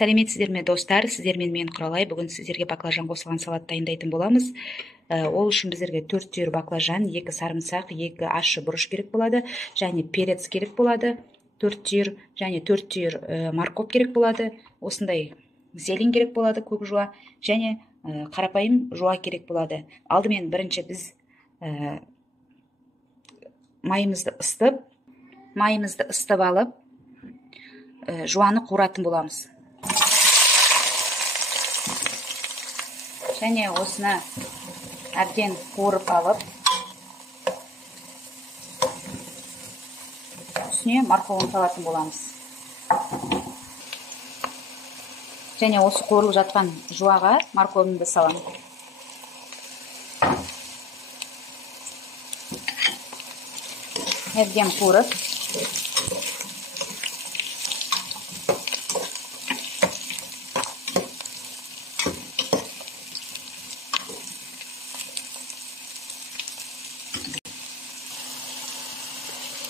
Сәлеметсіздер ме достар, сіздермен мен Құралай. Бүгін сіздерге баклажан қосылған салат дайындайтын боламыз. Ол үшін біздерге 4 түйір баклажан, 2 сарымсақ, 2 ащы бұрыш керек болады, және перец керек болады, 4 түйір, және 4 түйір морковь керек болады. Осындай зелень керек болады, көк жуа, және қарапайым жуа керек болады. Алдымен бірінші біз майымызды ыстып алып, жуаны қуыратын боламыз. Және осыны әбден қуырып алып, үстіне морковын салатын боламыз. Және осы қуырылып жатқан жуаға морковымды саламын. Әбден қуырып,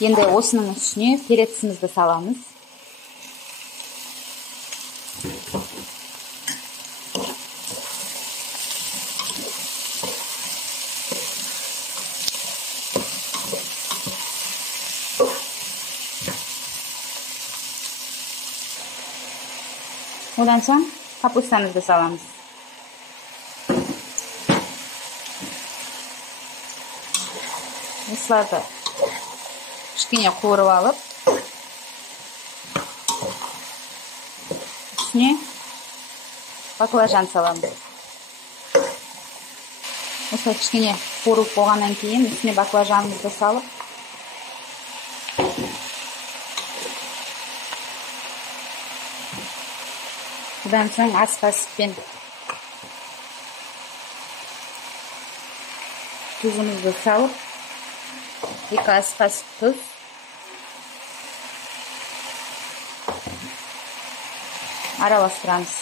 енді осының үстіне перецімізді саламыз. Одан соң капустамызды саламыз. Осыларды кішкене қуырып алып, үстіне баклажан саламыз. Осылай кішкене қуырып болғаннан кейін үстіне баклажанымызды салып, одан соң ас қасықпен тұзымызды салып, 2 ас қасық тұз, араластырамыз.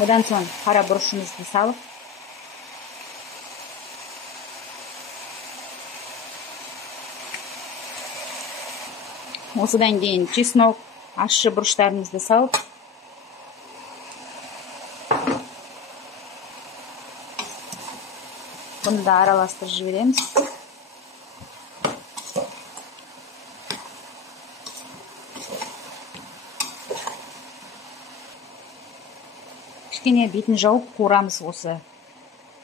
Одан соң қара бұрышымызды салып, осыдан кейін чеснок, ащы бұрыштарымызды салып, бұны да араластырып жібереміз. Кішкене бетін жауып қуырамыз осы.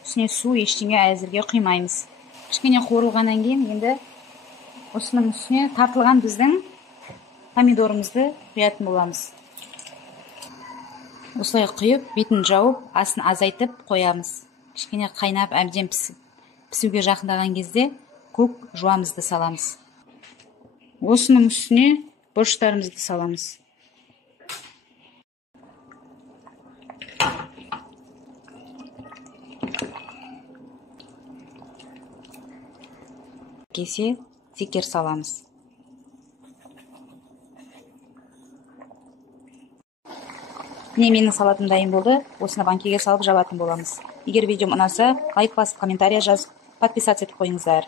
Үстіне су ештеңе әзірге құймаймыз. Кішкене қуырылғаннан кейін енді осының үстіне тартылған біздің помидорымызды құятын боламыз. Осылай құйып, бетін жауып, асын азайтып қоямыз. Кішкене қайнап, әбден пісуге жақындаған кезде көк жуамызды саламыз. Осының үстіне бұрыштарымызды саламыз. Кесе зекер саламыз. Міне менің салатым дайын болды. Осыны банкеге салып жабатын боламыз. Егер видеом ұнаса, лайк басып, комментария жазып, подписаться етіп қойыңыздар.